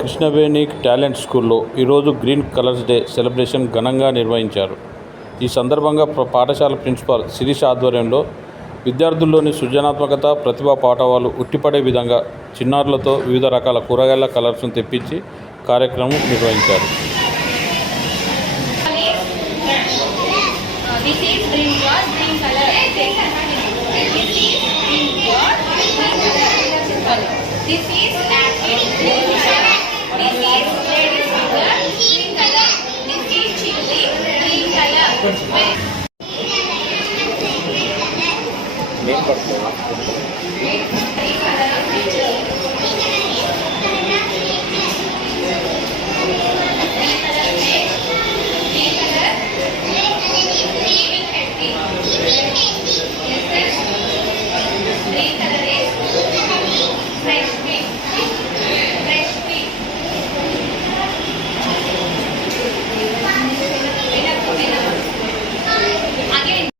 కృష్ణవేణి టాలెంట్ స్కూల్లో ఈరోజు green colours day celebration ఘనంగా నిర్వహించారు. ఈ సందర్భంగా పాఠశాల ప్రిన్సిపాల్ శిరీష ఆధ్వర్యంలో విద్యార్థుల్లోని సృజనాత్మకత, ప్రతిభా పాటవాలు ఉట్టిపడే విధంగా చిన్నారులతో వివిధ రకాల కూరగాయల కలర్స్ను తెప్పించి కార్యక్రమం నిర్వహించారు. This is apple, green color. This is lady's finger, green color. This is chili, green color.